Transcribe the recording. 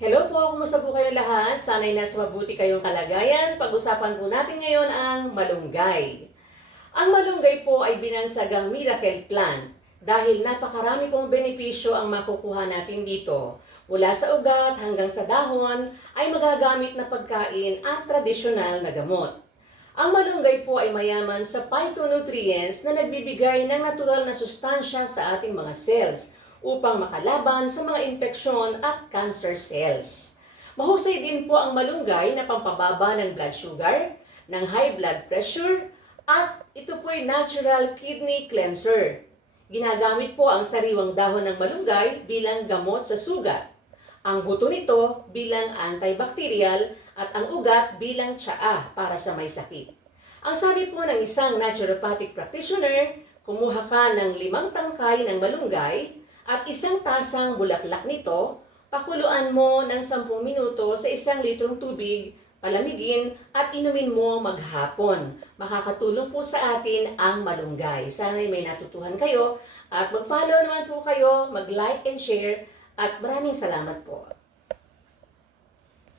Hello po, kumusta po kayo lahat? Sana'y nasa mabuti kayong kalagayan. Pag-usapan po natin ngayon ang malunggay. Ang malunggay po ay binansagang miracle plant dahil napakarami pong benepisyo ang makukuha natin dito. Mula sa ugat hanggang sa dahon ay magagamit na pagkain at tradisyonal na gamot. Ang malunggay po ay mayaman sa phytonutrients na nagbibigay ng natural na sustansya sa ating mga cells upang makalaban sa mga impeksyon at cancer cells. Mahusay din po ang malunggay na pampababa ng blood sugar, ng high blood pressure, at ito po ay natural kidney cleanser. Ginagamit po ang sariwang dahon ng malunggay bilang gamot sa sugat, ang buto nito bilang antibacterial at ang ugat bilang tsaa para sa may sakit. Ang sabi po ng isang naturopathic practitioner, kumuha ka ng 5 tangkay ng malunggay at 1 tasang bulaklak nito, pakuluan mo ng 10 minuto sa 1 litrong tubig, palamigin at inumin mo maghapon. Makakatulong po sa atin ang malunggay. Sana'y may natutuhan kayo at mag-follow naman po kayo, mag-like and share at maraming salamat po.